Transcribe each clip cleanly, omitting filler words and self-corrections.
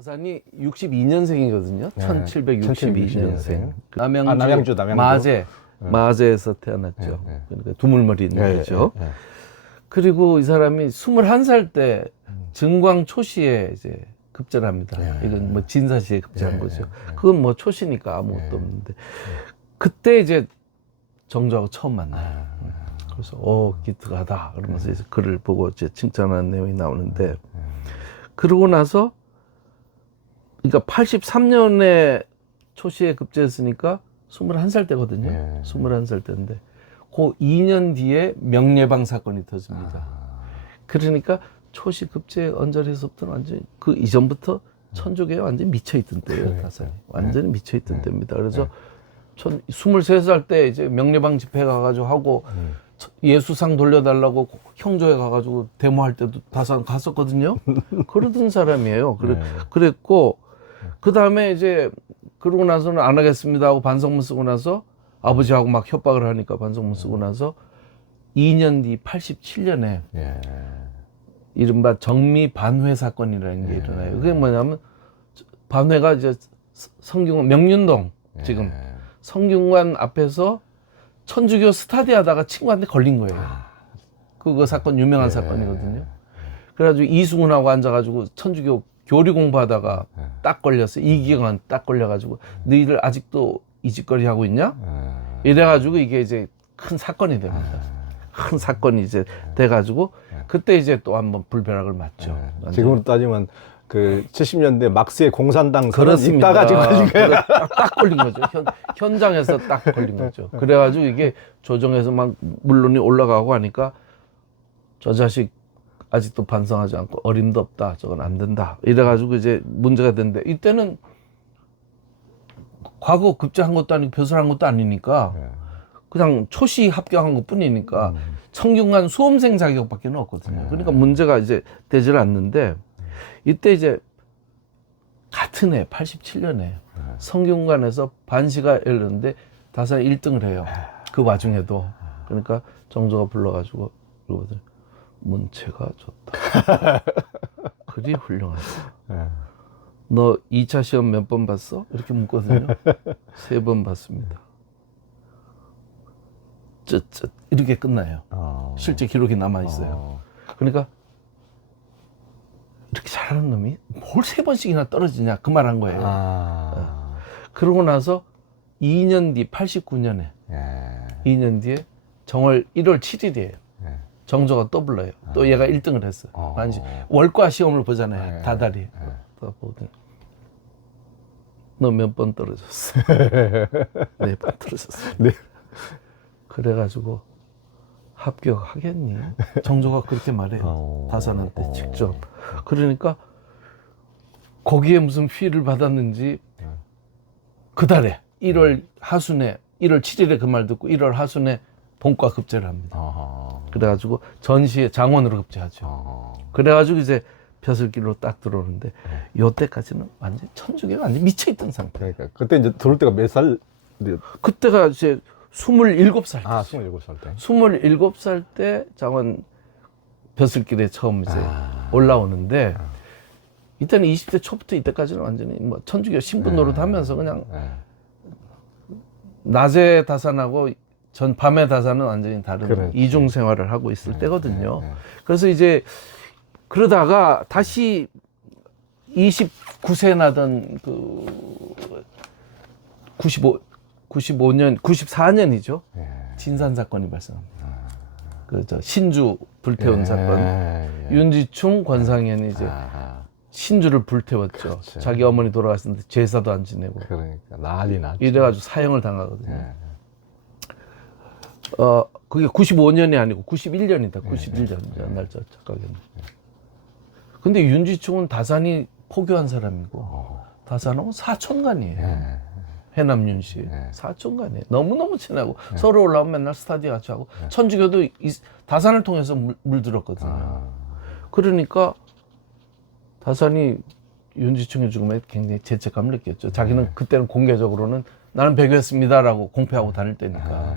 다산이 62년생이거든요. 네, 1762년생. 남양주. 마제에서 태어났죠. 네. 그러니까 두물머리 있는 거죠. 네. 그리고 이 사람이 21살 때 증광 초시에 이제 급제를 합니다. 네. 이건 뭐 진사시에 급제한 네. 거죠. 네. 그건 뭐 초시니까 아무것도 네. 없는데 그때 이제 정조하고 처음 만나요. 그래서 기특하다 그러면서 이제 글을 보고 이제 칭찬하는 내용이 나오는데 그러고 나서 그러니까 83년에 초시에 급제했으니까 21살 때거든요. 네. 21살 때인데 그 2년 뒤에 명례방 사건이 터집니다. 그러니까 초시 급제 언저리에서부터는 완전히 그 이전부터 천주교에 완전히 미쳐있던 때예요. 다산이. 완전히 미쳐있던 때입니다. 그래서 23살 때 이제 명례방 집회 가가지고 하고 예수상 돌려달라고 형조에 가가지고 데모할 때도 다산 갔었거든요. 그러던 사람이에요. 그랬고 그 다음에 이제 그러고 나서는 안 하겠습니다 하고 반성문 쓰고 나서 아버지하고 막 협박을 하니까 반성문 쓰고 나서 2년 뒤 87년에 이른바 정미 반회 사건이라는 게 일어나요. 그게 뭐냐면 반회가 이제 성균관 명륜동 지금 성균관 앞에서 천주교 스타디 하다가 친구한테 걸린 거예요. 그거 사건 유명한 사건이거든요. 그래가지고 이승훈하고 앉아가지고 천주교 교리 공부하다가 딱 걸렸어요. 이기경한 딱 걸려가지고 너희들 아직도 이 짓거리 하고 있냐? 이래가지고 이게 이제 큰 사건이 됩니다. 큰 사건이 이제 돼가지고 그때 이제 또 한번 불벼락을 맞죠. 지금으로 따지면 그 70년대 막스의 공산당 선언 그렇습니다. 있다가 지금 걸린 거야. 딱 걸린 거죠. 현장에서 딱 걸린 거죠. 그래가지고 이게 조정에서 막 물론이 올라가고 하니까 저 자식 아직도 반성하지 않고 어림도 없다. 저건 안 된다. 이래가지고 이제 문제가 됐는데 이때는 과거 급제한 것도 아니고 벼슬한 것도 아니니까 그냥 초시 합격한 것 뿐이니까 성균관 수험생 자격밖에 없거든요. 그러니까 문제가 이제 되질 않는데 이때 이제 같은 해 87년에 성균관에서 반시가 열렸는데 다산 1등을 해요. 그 와중에도. 그러니까 정조가 불러가지고 그러거든. 문체가 좋다. 그리 훌륭하다. 너 2차 시험 몇 번 봤어? 이렇게 묻거든요. 3번 봤습니다. 쯧쯧 이렇게 끝나요. 실제 기록이 남아있어요. 그러니까 이렇게 잘하는 놈이 뭘 3번씩이나 떨어지냐 그 말 한 거예요. 그러고 나서 2년 뒤 89년에 2년 뒤에 정월 1월 7일이에요. 정조가 또 불러요. 또 얘가 1등을 했어. 월과 시험을 보잖아요. 다달이. 너 몇 번 떨어졌어? 4번 떨어졌어. 네. 그래가지고 합격하겠니? 정조가 그렇게 말해요. 다산한테 직접. 그러니까 거기에 무슨 피를 받았는지 그 달에 1월 하순에 1월 7일에 그 말 듣고 1월 하순에 본과 급제를 합니다. 그래가지고 전시에 장원으로 급제하죠. 그래가지고 이제 벼슬길로 딱 들어오는데 요때까지는 완전 천주교에 완전 미쳐있던 상태. 그러니까 그때 이제 들어올 때가 몇 살? 그때가 이제 27살. 27살 때. 27살 때 장원 벼슬길에 처음 이제 올라오는데 이때는 20대 초부터 이때까지는 완전히 뭐 천주교 신분 노릇하면서 그냥 낮에 다산하고 밤에 다산은 완전히 다른 그렇지. 이중 생활을 하고 있을 때거든요. 그래서 이제 그러다가 다시 29세 나던 그 94년이죠. 진산 사건이 발생합니다. 그 신주 불태운 사건. 윤지충, 권상현이 이제 신주를 불태웠죠. 그렇죠. 자기 어머니 돌아갔는데 제사도 안 지내고. 그러니까 난리 났죠. 이래가지고 사형을 당하거든요. 그게 95년이 아니고 91년이다. 91년 날짜 착각했네. 근데 윤지충은 다산이 포교한 사람이고 다산은 사촌간이에요. 해남 윤씨 사촌간이에요. 너무너무 친하고 서로 올라오면 맨날 스타디 같이 하고 천주교도 다산을 통해서 물들었거든요. 그러니까 다산이 윤지충의 죽음에 굉장히 죄책감을 느꼈죠. 자기는 그때는 공개적으로는 나는 배교했습니다라고 공표하고 다닐 때니까.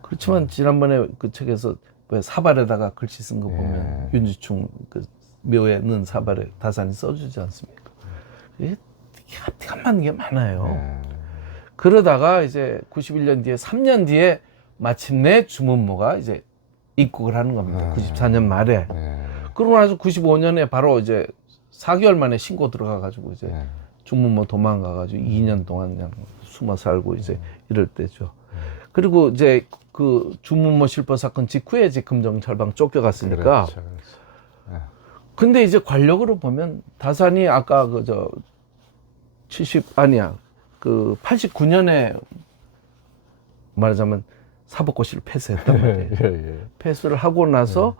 그렇지만 지난번에 그 책에서 왜 사발에다가 글씨 쓴 거 보면 윤지충 그 묘에 넣은 사발에 다산이 써주지 않습니까? 이게 앞뒤가 안 맞는 게 많아요. 그러다가 이제 91년 뒤에 3년 뒤에 마침내 주문모가 이제 입국을 하는 겁니다. 94년 말에. 그러고 나서 95년에 바로 이제 4개월 만에 신고 들어가가지고 이제 주문모 도망가가지고 2년 동안 그냥 숨어 살고 이제 이럴 때죠. 그리고 이제 그 주문모 실버 사건 직후에 이제 금정철방 쫓겨갔으니까. 그렇죠. 근데 이제 관력으로 보면 다산이 아까 그 89년에 말하자면 사법고시를 패스했단 말이에요. 패스를 하고 나서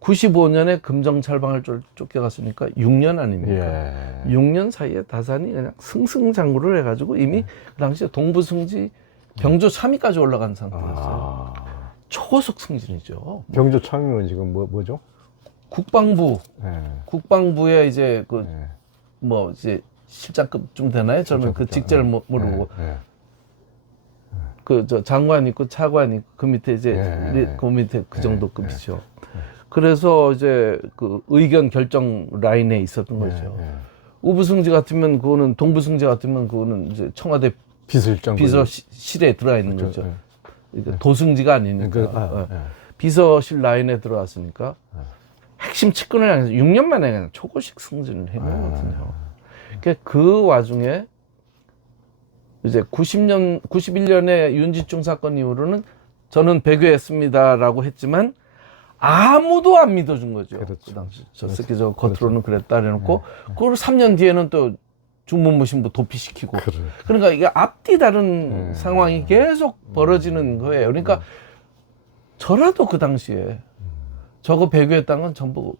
95년에 금정찰방을 쫓겨갔으니까 6년 아닙니까? 6년 사이에 다산이 그냥 승승장구를 해가지고 이미 그 당시에 동부승지 병조 3위까지 올라간 상태였어요. 초고속 승진이죠. 병조 참이면 지금 뭐죠? 국방부에 이제 뭐 이제 실장급쯤 되나요? 저는 그 직제를 모르고 장관 있고 차관 있고 그 밑에 이제 그 밑에 그 정도 급이죠. 그래서 이제 그 의견 결정 라인에 있었던 거죠. 우부승지 같으면 그거는 동부승지 같으면 그거는 이제 청와대 비서실에 들어가 있는 거죠. 도승지가 아니니까 비서실 라인에 들어왔으니까 핵심 측근을 향해서 6년 만에 그냥 초고식 승진을 해놓거든요. 그 와중에 이제 91년에 윤지충 사건 이후로는 저는 배교했습니다라고 했지만 아무도 안 믿어준 거죠. 그 당시 저 새끼 저 겉으로는 그랬다 해놓고 그걸 3년 뒤에는 또 주문모 신부 도피시키고 그러니까 이게 앞뒤 다른 상황이 계속 벌어지는 거예요. 그러니까 저라도 그 당시에 저거 배교했다는 건 전부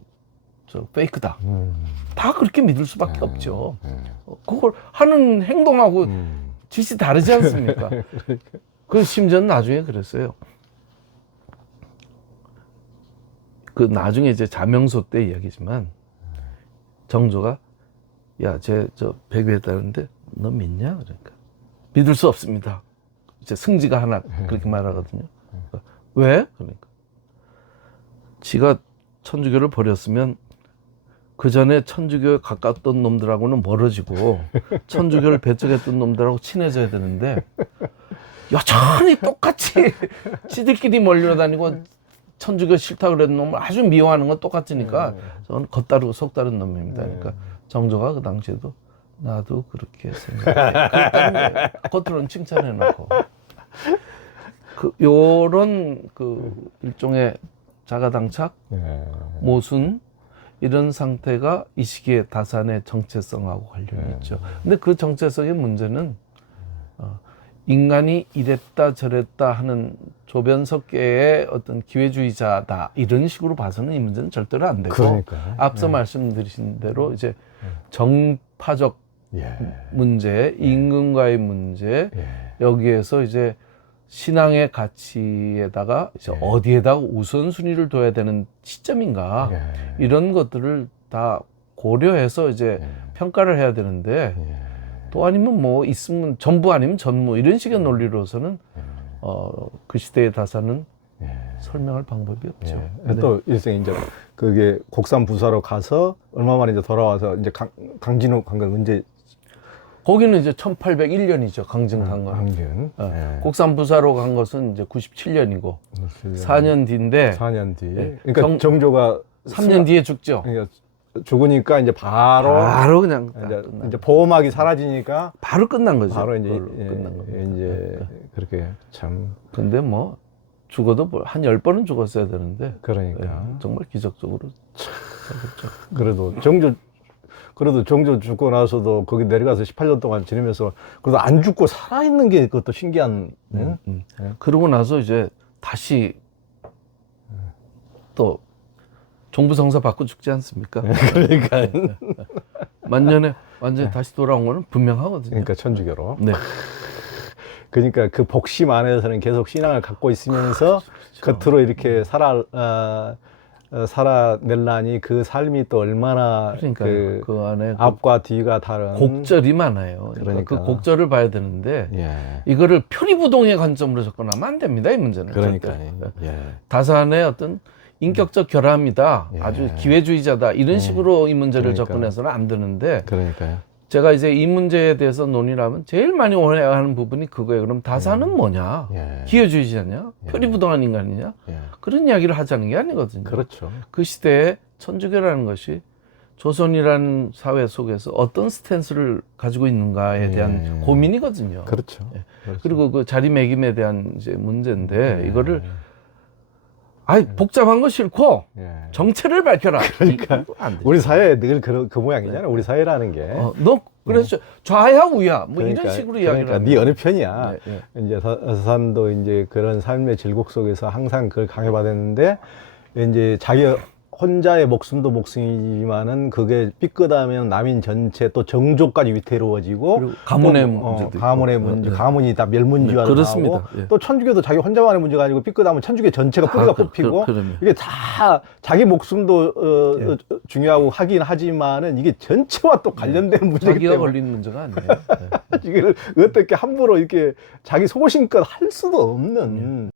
저 페이크다. 다 그렇게 믿을 수밖에 없죠. 그걸 하는 행동하고 짓이 다르지 않습니까? 그 심지어는 나중에 그랬어요. 그 나중에 이제 자명소 때 이야기지만 정조가 야, 저 배교했다는데 너 믿냐? 그러니까 믿을 수 없습니다. 이제 승지가 하나 그렇게 말하거든요. 왜? 그러니까 지가 천주교를 버렸으면 그 전에 천주교에 가까웠던 놈들하고는 멀어지고 천주교를 배척했던 놈들하고 친해져야 되는데 여전히 똑같이 지들끼리 몰려 다니고 천주교 싫다 그랬던 놈을 아주 미워하는 건 똑같으니까 저는 겉다르고 속다른 놈입니다. 그러니까 정조가 그 당시에도 나도 그렇게 생각해. 겉으로는 칭찬해놓고 요런 일종의 자가당착, 모순 이런 상태가 이 시기에 다산의 정체성하고 관련이 있죠. 근데 그 정체성의 문제는 인간이 이랬다 저랬다 하는 조변석계의 어떤 기회주의자다 이런 식으로 봐서는 이 문제는 절대로 안 되고 앞서 말씀드리신 대로 이제 정파적 문제, 임금과의 문제 여기에서 이제 신앙의 가치에다가 이제 어디에다가 우선순위를 둬야 되는 시점인가 이런 것들을 다 고려해서 이제 평가를 해야 되는데 또 아니면 뭐 있으면 전부 아니면 전무 이런 식의 논리로서는 그 시대의 다산은 설명할 방법이 없죠. 또 일생 이제 그게 곡산 부사로 가서 얼마 만에 이제 돌아와서 이제 강진호 간 건 언제? 거기는 이제 1801년이죠. 강진 간 거. 강진. 곡산 부사로 간 것은 이제 97년이고 4년 뒤인데. 4년 뒤. 그러니까 정조가 3년 뒤에 죽죠. 그러니까 죽으니까 이제 바로 그냥 이제 보호막이 사라지니까 바로 끝난 거죠. 바로 이제 끝난 겁니다. 이제 그렇게 참. 근데 뭐 죽어도 한 10번은 죽었어야 되는데. 그러니까 정말 기적적으로 잘했죠. 그래도 정조 죽고 나서도 거기 내려가서 18년 동안 지내면서 그래도 안 죽고 살아있는 게 그것도 신기한. 그러고 나서 이제 다시 또 종부성사 받고 죽지 않습니까? 그러니까 만년에 완전히 다시 돌아온 거는 분명하거든요. 그러니까 천주교로. 네. 그러니까 그 복심 안에서는 계속 신앙을 갖고 있으면서 그렇죠. 겉으로 이렇게 살아낼라니 그 삶이 또 얼마나 그 안에 앞과 뒤가 다른 곡절이 많아요. 그러니까 그 곡절을 봐야 되는데 이거를 표리부동의 관점으로 접근하면 안 됩니다. 이 문제는. 그러니까 다산의 어떤 인격적 결함이다, 예. 아주 기회주의자다 이런 식으로 이 문제를 그러니까요. 접근해서는 안 되는데 그러니까요. 제가 이제 이 문제에 대해서 논의를 하면 제일 많이 오해하는 부분이 그거예요. 그럼 다사는 뭐냐? 예. 기회주의자냐? 예. 표리부동한 인간이냐? 예. 그런 이야기를 하자는 게 아니거든요. 그렇죠. 그 시대에 천주교라는 것이 조선이라는 사회 속에서 어떤 스탠스를 가지고 있는가에 대한 예. 고민이거든요. 그렇죠. 예. 그렇죠. 그리고 그 자리매김에 대한 이제 문제인데 예. 이거를 복잡한 거 싫고 예. 정체를 밝혀라. 그러니까 이거 안 되죠. 우리 사회 늘 그 모양이잖아요. 우리 사회라는 게. 너 그래서 좌야 우야 뭐 그러니까, 이런 식으로 이야기를 그러니까 하는 네 거예요. 어느 편이야. 네, 이제 서산도 이제 그런 삶의 질곡 속에서 항상 그걸 강요받았는데 이제 자기 혼자의 목숨도 목숨이지만은 그게 삐끗하면 남인 전체 또 정족까지 위태로워지고 그리고 가문의 또, 문제도 있고. 가문의 문제, 네. 가문이 다 멸문지화를 네, 그렇습니다. 하고 예. 또 천주교도 자기 혼자만의 문제가 아니고 삐끗하면 천주교 전체가 뿌리가 뽑히고 그럼요. 이게 다 자기 목숨도 중요하고 하긴 하지만은 이게 전체와 또 관련된 문제이기 자기가 때문에 걸린 문제가 아니에요. 네. 이걸 어떻게 함부로 이렇게 자기 소신껏 할 수도 없는